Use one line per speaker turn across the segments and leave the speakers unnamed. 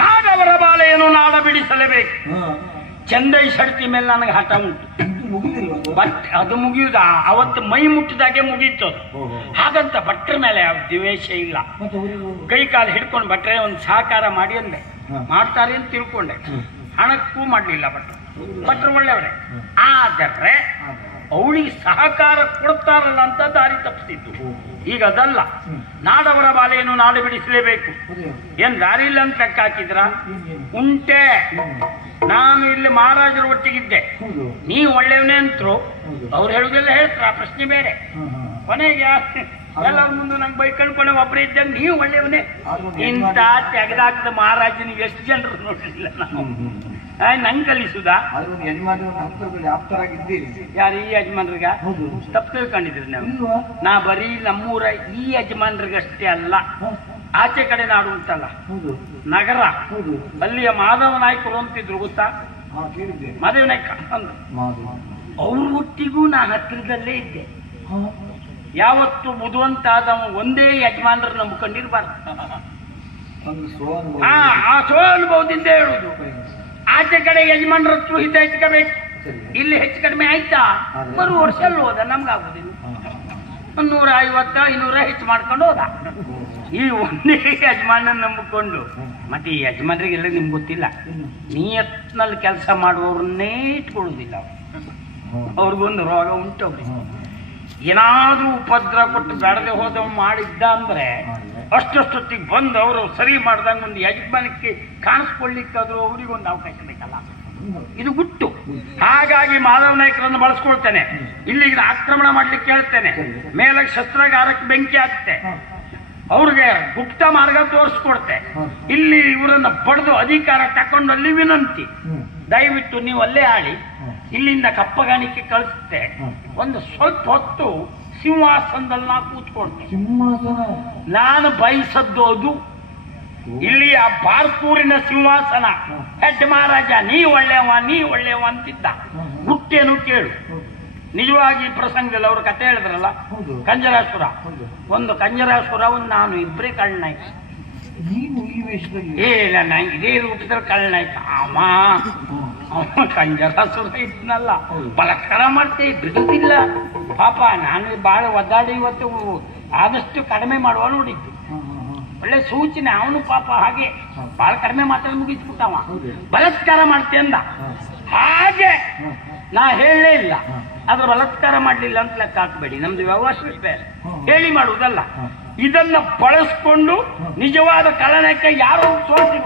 ನಾಡವರ ಬಾಳೆಯನ್ನು ನಾಡ ಬಿಡಿಸಲೇಬೇಕು. ಚಂದೈ ಶರ್ತಿ ಮೇಲೆ ನನಗೆ ಹಠ ಉಂಟು. ಬಟ್ ಅದು ಮುಗಿಯುದ. ಅವತ್ತು ಮೈ ಮುಟ್ಟಿದಾಗೆ ಮುಗೀತು ಅದು. ಹಾಗಂತ ಭಟ್ರ ಮೇಲೆ ಯಾವ ದ್ವೇಷ ಇಲ್ಲ. ಕೈ ಕಾಲು ಹಿಡ್ಕೊಂಡು ಭಟ್ರೆ ಒಂದು ಸಹಕಾರ ಮಾಡಿ ಅಂದೆ. ಮಾಡ್ತಾರೆ ಅಂತ ತಿಳ್ಕೊಂಡೆ. ಹಣಕ್ಕೂ ಮಾಡಲಿಲ್ಲ ಭಟ್ರು. ಭಟ್ರು ಒಳ್ಳೆಯವರೇ. ಆದರೆ ಅವಳಿಗೆ ಸಹಕಾರ ಕೊಡ್ತಾರಲ್ಲ ಅಂತ ದಾರಿ ತಪ್ಪಿಸಿದ್ದು. ಈಗ ಅದಲ್ಲ. ನಾಡವರ ಬಾಲೆಯನ್ನು ನಾಡು ಬಿಡಿಸಲೇಬೇಕು. ಏನ್ ದಾರಿ ಇಲ್ಲ ಅಂತ ಲೆಕ್ಕ ಹಾಕಿದ್ರ? ಉಂಟೆ. ನಾನು ಇಲ್ಲಿ ಮಹಾರಾಜರ ಒಟ್ಟಿಗಿದ್ದೆ. ನೀ ಒಳ್ಳೆಯವನೇ ಅಂತರು. ಅವ್ರು ಹೇಳುದೆಲ್ಲ ಹೇಳ್ತಾರ ಪ್ರಶ್ನೆ ಬೇರೆ. ಕೊನೆಗೆ ಎಲ್ಲರ ಮುಂದೆ ನಂಗೆ ಬೈಕೊಂಡು ಕೊನೆ ಒಬ್ಬರೇ ಇದ್ದಂಗೆ ನೀವು ಒಳ್ಳೆಯವನೇ. ಇಂಥ ತೆಗೆದಾಕದ ಮಹಾರಾಜನ ಎಷ್ಟು ಜನರು ನೋಡಲಿಲ್ಲ ನಾವು. ಆ, ನಂಗೆ ಕಲಿಸುದಾ? ಯಾರು ಈ ಯಜಮಾನ್ರಿಗ. ತಪ್ಪು ತಿಳ್ಕೊಂಡಿದ್ರಿ ನಾವು. ನಾ ಬರೀ ನಮ್ಮೂರ ಈ ಯಜಮಾನ್ರಿಗಷ್ಟೇ ಅಲ್ಲ. ಆಚೆ ಕಡೆ ನಾಡು
ಅಂತಲ್ಲ.
ನಗರ. ಅಲ್ಲಿಯ ಮಾಧವ ನಾಯ್ಕರು ಅಂತಿದ್ರು ಗೊತ್ತಾ?
ಹಾ
ಮಾಧವ ನಾಯ್ಕ ಅಂದ್ರು ಅವ್ರ ಒಟ್ಟಿಗೂ ನಾ ಹತ್ತಿರದಲ್ಲೇ ಇದ್ದೆ.
ಹಾ.
ಯಾವತ್ತು ಆದವ ಒಂದೇ ಯಜಮಾನ್ರ ನಮ್ಮ
ಕಂಡಿರ್ಬಾರ್ದು ಸ್ವಾನುಭವ
ಆ ಆ ಸ್ವ ಅನುಭವದಿಂದ ಹೇಳುದು. ಆಚೆ ಕಡೆ ಯಜಮಾನರ ಹತ್ರ ಹಿತ ಹೆಚ್ಚಬೇಕು ಇಲ್ಲಿ ಹೆಚ್ಚು ಕಡಿಮೆ ಆಯ್ತಾ? ಬರುವ ವರ್ಷ ಅಲ್ಲಿ ಹೋದ ನಮ್ಗಾಗುದಿಲ್ಲ.
ಒಂದ್ ಹಾ, ಹಾ.
ನೂರ ಐವತ್ತ ಐನೂರ ಹೆಚ್ಚು ಮಾಡ್ಕೊಂಡು ಹೋದ. ಈ ಒಂದೇ ಯಜಮಾನ ನಂಬಿಕೊಂಡು. ಮತ್ತೆ ಈ ಯಜಮಾನರಿಗೆಲ್ಲ ನಿಮ್ಗೆ ಗೊತ್ತಿಲ್ಲ. ನಿಯತ್ನಲ್ಲಿ ಕೆಲಸ ಮಾಡುವವ್ರನ್ನೇ ಇಟ್ಕೊಳ್ಳೋದಿಲ್ಲ. ಅವ್ರಿಗೊಂದು ರೋಗ ಉಂಟು ಅವ್ರಿಗೆ. ಏನಾದರೂ ಉಪದ್ರ ಕೊಟ್ಟು ಬೇಡದೆ ಹೋದವ ಮಾಡಿದ್ದ ಅಂದರೆ
ಅಷ್ಟೊತ್ತಿಗೆ
ಅಷ್ಟೊಷ್ಟೊತ್ತಿಗೆ ಬಂದು ಅವರು ಸರಿ ಮಾಡ್ದಂಗೆ ಒಂದು ಯಜಮಾನಕ್ಕೆ ಕಾಣಿಸ್ಕೊಳ್ಳಿಕ್ಕಾದ್ರೂ ಅವರಿಗೊಂದು ಅವಕಾಶ ಬೇಕಲ್ಲ. ಇದು ಗುಟ್ಟು. ಹಾಗಾಗಿ ಮಾಧವ ನಾಯಕರನ್ನು ಬಳಸ್ಕೊಳ್ತೇನೆ. ಇಲ್ಲಿಗೆ ಆಕ್ರಮಣ ಮಾಡ್ಲಿಕ್ಕೆ ಹೇಳ್ತೇನೆ. ಮೇಲಕ್ಕೆ ಶಸ್ತ್ರಾಗಾರಕ್ಕೆ ಬೆಂಕಿ ಹಾಕ್ತೆ. ಅವ್ರಿಗೆ ಗುಪ್ತ ಮಾರ್ಗ ತೋರಿಸ್ಕೊಡ್ತೆ. ಇಲ್ಲಿ ಇವರನ್ನ ಪಡೆದು ಅಧಿಕಾರ ತಕೊಂಡು ಅಲ್ಲಿ ವಿನಂತಿ. ದಯವಿಟ್ಟು ನೀವು ಅಲ್ಲೇ ಆಳಿ. ಇಲ್ಲಿಂದ ಕಪ್ಪಗಾಣಿಕೆ ಕಳಿಸುತ್ತೆ ಒಂದು ಸ್ವಲ್ಪ ಹೊತ್ತು ಸಿಂಹಾಸನದಲ್ಲಿ ನಾ ಕೂತ್ಕೊಂಡು
ಸಿಂಹಾಸನ?
ನಾನು ಬಯಸದ್ದು ಅದು. ಇಲ್ಲಿ ಆ ಬಾರ್ಕೂರಿನ ಸಿಂಹಾಸನ. ಹೆಡ್ ಮಹಾರಾಜ ನೀ ಒಳ್ಳೆಯವ ನೀ ಒಳ್ಳೆಯವ ಅಂತಿದ್ದ. ಹುಟ್ಟೇನು ಕೇಳು. ನಿಜವಾಗಿ ಪ್ರಸಂಗದಲ್ಲಿ ಅವರು ಕತೆ ಹೇಳಿದ್ರಲ್ಲ? ಕಂಜರಾಸುರ. ಒಂದು ಕಂಜರಾಸುರ ಒಂದು ನಾನು ಇಬ್ಬರೇ ಕಳ್ಳನಾಯ್ಕ.
ನೀವು ಈ
ಏ ನಂಗೆ ಇದೇ ರೂಪದಲ್ಲಿ ಕಳ್ಳನಾಯ್ಕ. ಅವ
ಕಂಜರ
ಅವ ಕಂಜರಾಸುರ ಇದ್ನಲ್ಲ. ಬಲತ್ಕಾರ ಮಾಡ್ತೆ ಇಲ್ಲ ಪಾಪ ನಾನು ಭಾಳ ಒದ್ದಾಡಿ ಇವತ್ತು ಆದಷ್ಟು ಕಡಿಮೆ ಮಾಡುವ ನೋಡಿದ್ದು. ಒಳ್ಳೆ ಸೂಚನೆ ಅವನು ಪಾಪ ಹಾಗೆ ಭಾಳ ಕಡಿಮೆ ಮಾತಾಡಿ ಮುಗಿಸ್ಬಿಟ್ಟವ. ಬಲತ್ಕಾರ ಮಾಡ್ತೆ ಅಂದ. ಹಾಗೆ. ನಾ ಹೇಳಲೇ ಇಲ್ಲ. ಆದ್ರೆ ಬಲತ್ಕಾರ ಮಾಡಲಿಲ್ಲ ಅಂತ ಲೆಕ್ಕ ಹಾಕ್ಬೇಡಿ. ನಮ್ದು ವ್ಯವಸ್ಥೆ ಬೇರೆ. ಹೇಳಿ ಮಾಡುವುದಲ್ಲ. ಇದನ್ನ ಬಳಸ್ಕೊಂಡು ನಿಜವಾದ ಕಲನಕ್ಕೆ ಯಾರು ಸೋಸಿ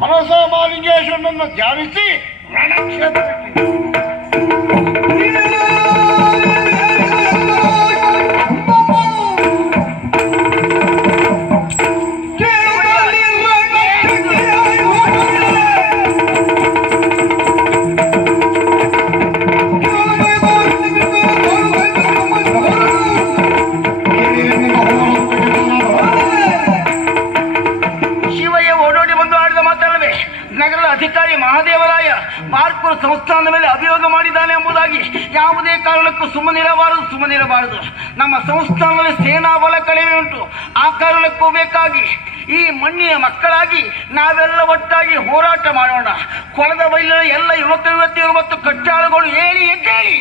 ಮನಸ ಮಾಲಿಂಗೇಶ್ವರನನ್ನು ಧ್ಯಾನಿಸಿ ರಣಕ್ಷೇತ್ರಕ್ಕೆ
ಅಧಿಕಾರಿ ಮಹಾದೇವರಾಯ ಮಾರ್ಕೂರ್ ಸಂಸ್ಥಾನದ ಮೇಲೆ ಅಭಿಯೋಗ ಮಾಡಿದ್ದಾನೆ ಎಂಬುದಾಗಿ ಯಾವುದೇ ಕಾರಣಕ್ಕೂ ಸುಮ್ಮನಿರಬಾರದು ಸುಮ್ಮನಿರಬಾರದು. ನಮ್ಮ ಸಂಸ್ಥಾನದಲ್ಲಿ ಸೇನಾ ಬಲ ಕಡಿಮೆ ಉಂಟು. ಆ ಕಾರಣಕ್ಕೂ ಬೇಕಾಗಿ
ಈ ಮಣ್ಣಿನ ಮಕ್ಕಳಾಗಿ ನಾವೆಲ್ಲ ಒಟ್ಟಾಗಿ ಹೋರಾಟ ಮಾಡೋಣ. ಕೊಳದ ಬೈಲಿನ ಎಲ್ಲ ಯುವಕ ಯುವತಿಯರು ಮತ್ತು ಕಟ್ಟಾಳುಗಳು ಏರಿ ಎದ್ದೇಳಿ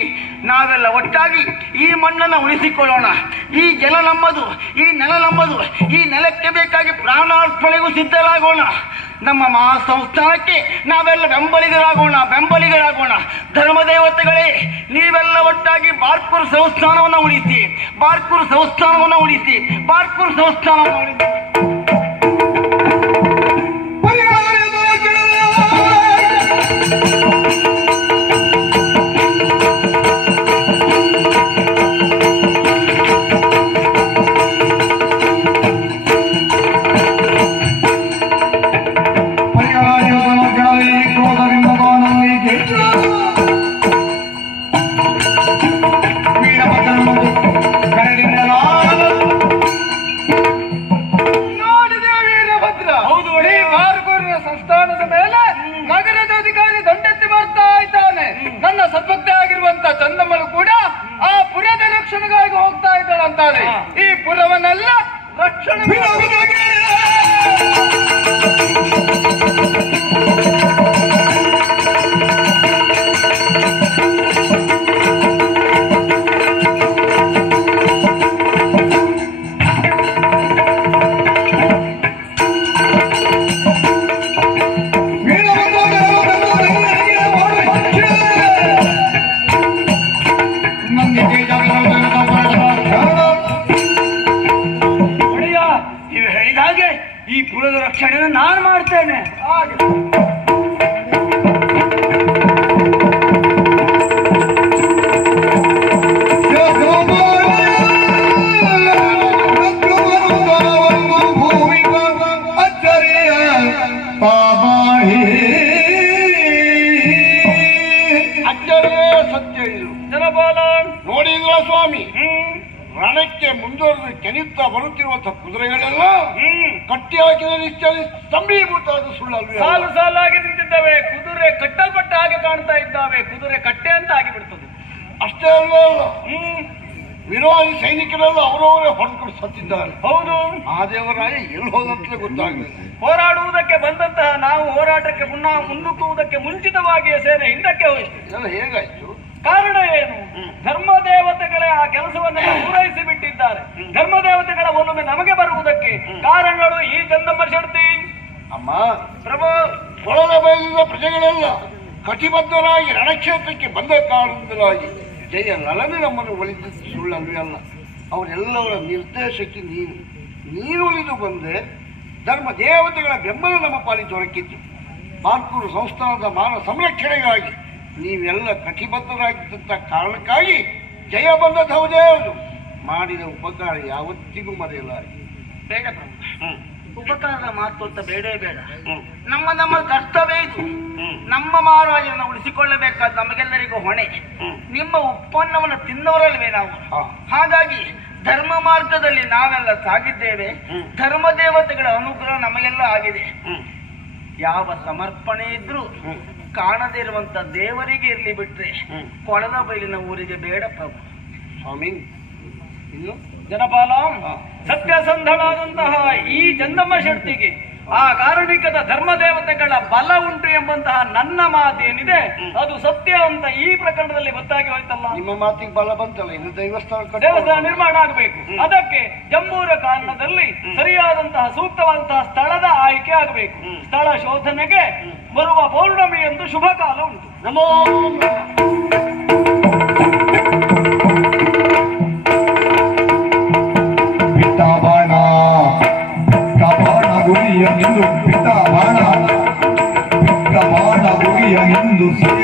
ನಾವೆಲ್ಲ ಒಟ್ಟಾಗಿ ಈ ಮಣ್ಣನ್ನು ಉಳಿಸಿಕೊಳ್ಳೋಣ. ಈ ಜಲ ನಮ್ಮದು, ಈ ನೆಲ ನಮ್ಮದು, ಈ ನೆಲಕ್ಕೆ ಬೇಕಾಗಿ ಪ್ರಾಣಾರ್ಪಣೆಗೂ ಸಿದ್ಧರಾಗೋಣ. ನಮ್ಮ ಮಹಾ ಸಂಸ್ಥಾನಕ್ಕೆ ನಾವೆಲ್ಲ ಬೆಂಬಲಿಗರಾಗೋಣ ಬೆಂಬಲಿಗರಾಗೋಣ. ಧರ್ಮದೇವತೆಗಳೇ, ನೀವೆಲ್ಲ ಒಟ್ಟಾಗಿ ಬಾರ್ಕೂರ್ ಸಂಸ್ಥಾನವನ್ನು ಉಳಿಸಿ, ಬಾರ್ಕೂರ್ ಸಂಸ್ಥಾನವನ್ನು ಉಳಿಸಿ, ಬಾರ್ಕೂರ್ ಸಂಸ್ಥಾನವನ್ನು ಉಳಿಸಿ.
ಅಜ್ಜರೇ ಸತ್ಯ ಇದು.
ಜನಪಾಲ
ನೋಡಿದ್ರ ಸ್ವಾಮಿ?
ಹ್ಮ್.
ರಣಕ್ಕೆ ಮುಂದುವರೆದು ಕೆನಿಯುತ್ತಾ ಬರುತ್ತಿರುವಂತ ಕುದುರೆಗಳೆಲ್ಲ
ಹ್ಮ್.
ಕಟ್ಟಿ ಹಾಕಿದ ನಿಶ್ಚಯ ಅದು ಸುಳ್ಳಲ್ವೇ?
ಸಾಲು ಸಾಲಾಗಿ ನಿಂತಿದ್ದಾವೆ. ಕುದುರೆ ಕಟ್ಟಲ್ಪಟ್ಟ ಹಾಗೆ ಕಾಣ್ತಾ ಇದ್ದಾವೆ. ಕುದುರೆ ಕಟ್ಟೆ ಅಂತ ಆಗಿಬಿಡ್ತದೆ.
ಅಷ್ಟೇ ಅಲ್ವೇ ಅಲ್ಲ.
ಹ್ಮ್.
ವಿರೋಧಿ ಸೈನಿಕರಲ್ಲೂ ಅವರವರೇ ಹೊರಕೊಂಡು ಸತ್ತಿದ್ದಾರೆ.
ಹೌದು.
ಮಹಾದೇವರಾಯ ಎಲ್ಲಿ ಹೋದಂತಲೇ ಗೊತ್ತಾಗಲಿಲ್ಲ.
ಹೋರಾಡುವುದಕ್ಕೆ ಬಂದಂತಹ ನಾವು ಹೋರಾಟಕ್ಕೆ ಮುನ್ನ ಮುನ್ನುಗ್ಗುವುದಕ್ಕೆ ಮುಂಚಿತವಾಗಿಯೇ ಸೇನೆ ಹಿಂದಕ್ಕೆ ಹೋಯಿತು
ಇದೆಲ್ಲ ಹೇಗಾಯ್ತು?
ಕಾರಣ ಏನು? ಧರ್ಮ ದೇವತೆಗಳೇ ಆ ಕೆಲಸವನ್ನು ಪೂರೈಸಿ ಬಿಟ್ಟಿದ್ದಾರೆ ಧರ್ಮ ದೇವತೆಗಳ ಒಮ್ಮೆ ನಮಗೆ ಬರುವುದಕ್ಕೆ ಕಾರಣಗಳು ಈ ಚಂದಮ್ಮ ಶೆಡ್ತಿ
ಅಮ್ಮ
ಪ್ರಭು.
ಕೊಳದ ಬಯಲಿನ ಪ್ರಜೆಗಳೆಲ್ಲ ಕಟಿಬದ್ಧರಾಗಿ ರಣಕ್ಷೇತ್ರಕ್ಕೆ ಬಂದ ಕಾರಣದಿಂದಾಗಿ ಜಯ ಲಲನ ನಮ್ಮನ್ನು ಒಲಿದ ಸುಳ್ಳಲ್ವೇ ಅಲ್ಲ. ಅವರೆಲ್ಲವರ ನಿರ್ದೇಶಕ್ಕೆ ನೀನು. ನೀನು ಒಲಿದು ಬಂದೆ ಧರ್ಮ ದೇವತೆಗಳ ಬೆಂಬಲ ನಮ್ಮ ಪಾಲಿ ದೊರಕಿತ್ತು. ಬಾರ್ಕೂರು ಸಂಸ್ಥಾನದ ಮಾನವ ಸಂರಕ್ಷಣೆಗಾಗಿ ನೀವೆಲ್ಲ ಕಟಿಬದ್ಧರಾಗಿದ್ದಂಥ ಕಾರಣಕ್ಕಾಗಿ ಜಯ ಬಂದದ್ದು ಹೌದೇ ಹೌದು ಮಾಡಿದ ಉಪಕಾರ ಯಾವತ್ತಿಗೂ ಮರೆಯಲಾಗಿ
ಬೇಗ ಪ್ರಭು ಉಪಕಾರದ ಮಾತು ಅಂತ ಬೇಡೇ. ಬೇಡ ನಮ್ಮ ನಮ್ಮ ಕರ್ತವ್ಯ ಇದು. ನಮ್ಮ ಮಹಾರಾಜರನ್ನು ಉಳಿಸಿಕೊಳ್ಳಬೇಕಾದ ನಮಗೆಲ್ಲರಿಗೂ ಹೊಣೆ. ನಿಮ್ಮ ಉತ್ಪನ್ನವನ್ನು ತಿನ್ನೋರಲ್ವೇ ನಾವು? ಹಾಗಾಗಿ ಧರ್ಮ ಮಾರ್ಗದಲ್ಲಿ ನಾವೆಲ್ಲ ಸಾಗಿದ್ದೇವೆ. ಧರ್ಮ ದೇವತೆಗಳ ಅನುಗ್ರಹ ನಮಗೆಲ್ಲ ಆಗಿದೆ. ಯಾವ ಸಮರ್ಪಣೆ ಇದ್ರೂ. ಕಾಣದೇ ಇರುವಂತ ದೇವರಿಗೆ ಇರ್ಲಿ ಬಿಟ್ರೆ. ಕೊಳದ ಬೈಲಿನ ಊರಿಗೆ ಬೇಡ ಪ್ರಭು.
ಸ್ವಾಮಿ ಇನ್ನು?
ಜನಪಾಲ. ಸತ್ಯಸಂಧಳಾದಂತಹ ಈ ಚಂದಮ್ಮ ಶೆಟ್ಟಿಗೆ ಆ ಕಾರಣಿಕದ ಧರ್ಮ ದೇವತೆಗಳ ಬಲ ಉಂಟು ಎಂಬಂತಹ ನನ್ನ ಮಾತೇನಿದೆ ಅದು ಸತ್ಯ ಅಂತ ಈ ಪ್ರಕರಣದಲ್ಲಿ ಗೊತ್ತಾಗಿ ಹೋಯ್ತಲ್ಲ.
ನಿಮ್ಮ ಮಾತಿಗೆ ಬಲ ಬಂತಲ್ಲ ಇನ್ನು ದೇವಸ್ಥಾನ
ದೇವಸ್ಥಾನ ನಿರ್ಮಾಣ ಆಗಬೇಕು. ಅದಕ್ಕೆ ಜಂಬೂರ ಕಾರಣದಲ್ಲಿ ಸರಿಯಾದಂತಹ ಸೂಕ್ತವಾದಂತಹ ಸ್ಥಳದ ಆಯ್ಕೆ ಆಗಬೇಕು. ಸ್ಥಳ ಶೋಧನೆಗೆ ಬರುವ ಪೌರ್ಣಮಿ ಎಂದು ಶುಭ ಕಾಲ ಉಂಟು
ನಮೋ.
Jesus.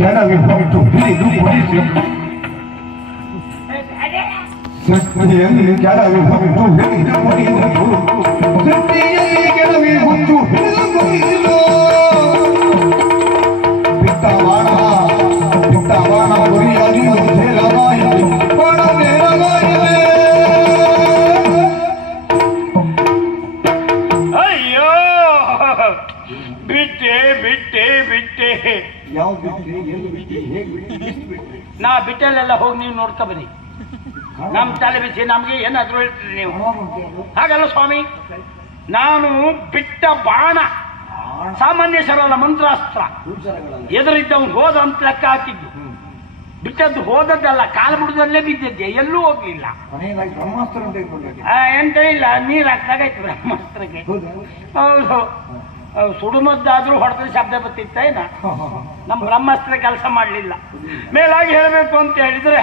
que era o ponto perigo político. Sempre que era o
ponto perigo político. Sempre
que era o ponto perigo político. Pitavana, Pitavana,
Goiânia. ಬಿಟ್ಟಲ್ಲೆಲ್ಲ ಹೋಗಿ ನೀವು ನೋಡ್ಕೊ ಬನ್ನಿ. ನಮ್ಮ ತಲೆ ಬಿಸಿ ನಮ್ಗೆ ಏನಾದ್ರು ಹೇಳ್ತೀರಿ ನೀವು. ಹಾಗಲ್ಲ ಸ್ವಾಮಿ ನಾನು ಬಿಟ್ಟ ಬಾಣ. ಸಾಮಾನ್ಯ ಸರಳ ಮಂತ್ರಾಸ್ತ್ರ. ಎದುರಿದ್ದವನು ಹೋದ ಅಂತ ಲೆಕ್ಕ ಹಾಕಿದ್ದು. ಬಿಟ್ಟದ್ದು ಹೋದದ್ದಲ್ಲ ಕಾಲು ಬಿಡದಲ್ಲೇ ಬಿದ್ದಿದ್ದೆ ಎಲ್ಲೂ ಹೋಗ್ಲಿಲ್ಲ. ಎಂತ ಇಲ್ಲ ನೀರು ಹಾಕ್ದಾಗಾಯ್ತು ಬ್ರಹ್ಮಾಸ್ತ್ರಕ್ಕೆ.
ಹೌದಾ.
ಸುಡುಮದ್ದಾದ್ರೂ ಹೊಡೆದ್ರೆ ಶಬ್ದ ಬರ್ತಿತ್ತ ಏನ? ನಮ್ಮ ಬ್ರಹ್ಮಾಸ್ತ್ರ ಕೆಲಸ ಮಾಡಲಿಲ್ಲ. ಮೇಲಾಗಿ ಹೇಳಬೇಕು ಅಂತ ಹೇಳಿದ್ರೆ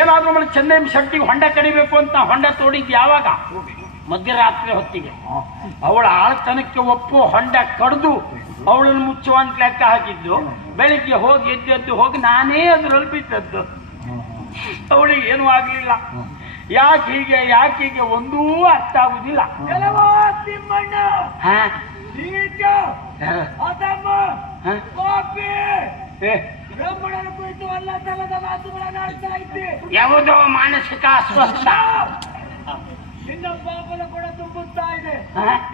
ಏನಾದ್ರೂ ಮನೆ ಚಂದ್ರ ಶಕ್ತಿ ಹೊಂಡ ಕಡಿಬೇಕು ಅಂತ ಹೊಂಡ ತೋಡಿದ್ದು ಯಾವಾಗ? ಮಧ್ಯರಾತ್ರಿ ಹೊತ್ತಿಗೆ. ಅವಳ ಆಳ್ತನಕ್ಕೆ ಒಪ್ಪು ಹೊಂಡ ಕಡ್ದು ಅವಳನ್ನು ಮುಚ್ಚುವಂತ ಲೆಕ್ಕ ಹಾಕಿದ್ದು. ಬೆಳಿಗ್ಗೆ ಹೋಗಿ ಎದ್ದೆದ್ದು ಹೋಗಿ ನಾನೇ ಅದ್ರಲ್ಲಿ ಬಿದ್ದದ್ದು. ಅವಳಿಗೆ ಏನೂ ಆಗಲಿಲ್ಲ. ಯಾಕೆ ಹೀಗೆ ಯಾಕೆ ಹೀಗೆ ಒಂದೂ ಅರ್ಥ ಆಗುದಿಲ್ಲ. ಯಾವುದೋ ಮಾನಸಿಕ ಅಸ್ವಸ್ಥ.
ನಿನ್ನ ಪಾಪದ ಕೂಡ ತುಂಬುತ್ತಾ ಇದೆ?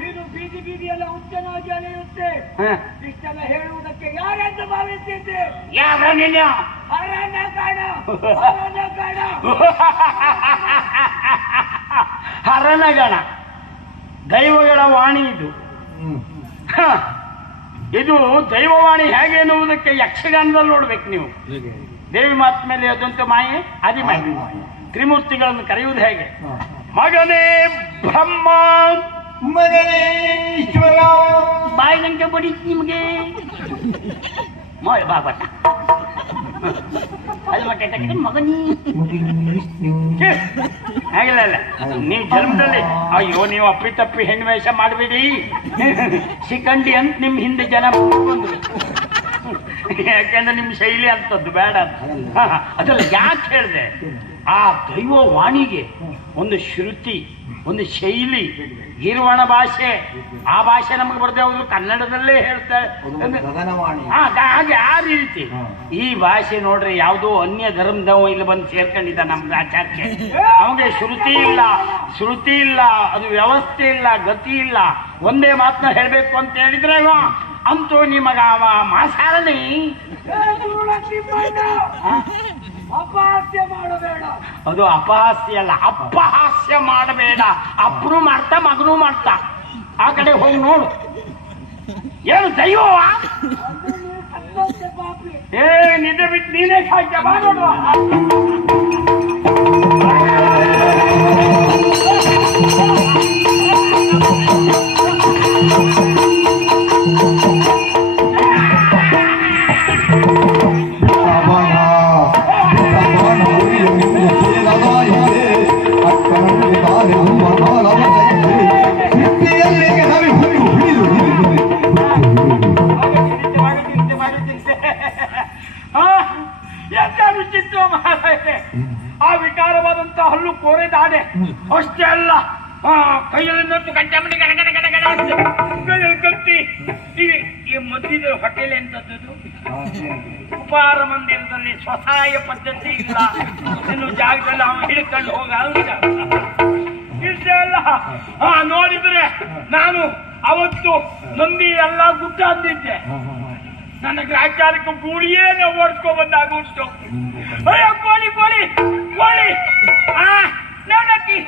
ನೀನು ಬೀದಿ ಬೀದಿಯೆಲ್ಲ ಹುಚ್ಚನಾಗಿ ಅಲೆಯುತ್ತೆ.
ಹಾ?
ಇಷ್ಟೆಲ್ಲ ಹೇಳುವುದಕ್ಕೆ ಯಾರೆಂದು ಭಾವಿಸಿದ್ದೆ?
ಯಾರ ನೀನು
ಅರಣ್ಯ ಕಾಣ ಅರಣ್ಯ ಕಾಣ.
ಹರನಗಣ ದೈವಗಳ ವಾಣಿ ಇದು. ಇದು ದೈವವಾಣಿ ಹೇಗೆ ಎನ್ನುವುದಕ್ಕೆ ಯಕ್ಷಗಾನದಲ್ಲಿ ನೋಡ್ಬೇಕು ನೀವು. ದೇವಿ ಮಾತ್ ಮೇಲೆ ಅದಂತ ಮಾಯೆ ಅದಿ ಮಾಯೆ. ತ್ರಿಮೂರ್ತಿಗಳನ್ನು ಕರೆಯುವುದು ಹೇಗೆ? ಮಗನೇ ಬ್ರಹ್ಮ.
ಮಗನೇ ಈಶ್ವರ.
ಬಾಯಿ ನಂಗೆ ಬಡಿ ನಿಮಗೆ. ಮಾಯ ಬಾ ಬಟ್ಟ ಅಲ್ಲಿ ಮಟ್ಟ ಕಟ್ಟಿಗೆ ಮಗನಿ. ಇಲ್ಲ. ಜನ್ಮದಲ್ಲಿ ಅಯ್ಯೋ, ನೀವು ಅಪ್ಪಿ ಹೆಣ್ಣು ವೇಷ ಮಾಡಬೇಡಿ. ಸಿಕ್ಕಂಡಿ ಅಂತ ನಿಮ್ ಹಿಂದೆ ಜನ ಬಂದ್ರು. ಯಾಕೆಂದ್ರೆ ನಿಮ್ಮ ಶೈಲಿ ಅಂತದ್ದು ಬೇಡ ಅಂತ. ಅದಲ್ಲ. ಯಾಕೆ ಹೇಳಿದೆ? ಆ ದೈವ ವಾಣಿಗೆ ಒಂದು ಶ್ರುತಿ ಒಂದು ಶೈಲಿ ಗೀರ್ವಾಣ ಭಾಷೆ. ಆ ಭಾಷೆ ನಮಗೆ ಬರ್ತದೆ ಹೋದ್ರು ಕನ್ನಡದಲ್ಲೇ ಹೇಳ್ತಾರೆ. ಹಾಗೆ ಆ ರೀತಿ. ಈ ಭಾಷೆ ನೋಡ್ರಿ ಯಾವುದೋ ಅನ್ಯ ಧರ್ಮದವ ಇಲ್ಲಿ ಬಂದು ಸೇರ್ಕೊಂಡಿದ್ದ ನಮ್ಮ ಆಚಾರಕ್ಕೆ ಅವನಿಗೆ ಶ್ರುತಿ ಇಲ್ಲ ಶ್ರುತಿ ಇಲ್ಲ ಅದು ವ್ಯವಸ್ಥೆ ಇಲ್ಲ ಗತಿ ಇಲ್ಲ. ಒಂದೇ ಮಾತನ್ನ ಹೇಳಬೇಕು ಅಂತ ಹೇಳಿದ್ರೆ ಅಂತೂ ನಿಮಗ ಅವ ಮಾಸಾರಣಿ
ಅಪಹಾಸ್ಯ ಮಾಡಬೇಡ.
ಅದು ಅಪಹಾಸ್ಯ ಅಲ್ಲ ಅಪಹಾಸ್ಯ ಮಾಡಬೇಡ. ಅಪ್ಪನು ಮಾಡ್ತಾ ಮಗನೂ ಮಾಡ್ತಾ. ಆ ಕಡೆ ಹೋಗಿ ನೋಡು. ಏನು ದೈವವಾ ಏ ನಿದ್ದೆ ಬಿಟ್ಟು ನೀನೇ ಸಾಧ್ಯ ಬಾ ಎಂತದ್ದು? ಉಪಹಾರ ಮಂದಿರದಲ್ಲಿ ಸ್ವಸಹಾಯ ಪದ್ಧತಿ ಇಲ್ಲ. ಇನ್ನು ಜಾಗದಲ್ಲಿ ಅವನು ಹಿಡ್ಕೊಂಡು ಹೋಗ ಅಂತ ಇಷ್ಟೇ ಅಲ್ಲ. ಹಾ ನೋಡಿದ್ರೆ ನಾನು ಅವತ್ತು ನಂದಿ ಎಲ್ಲ ಗುಟ್ಟ ಅಂದಿದ್ದೆ. ನನ್ನ ಗ್ರಾಚಾರಕ್ಕೆ ಗೂಳಿಯೇ ನಾವು ಓಡಿಸ್ಕೊ ಬಂದಾಗ ಅಯ್ಯೋ ಕೋಳಿ ಕೋಳಿ ಕೋಳಿ. ಆ, ನೋಡಕ್ಕಿ.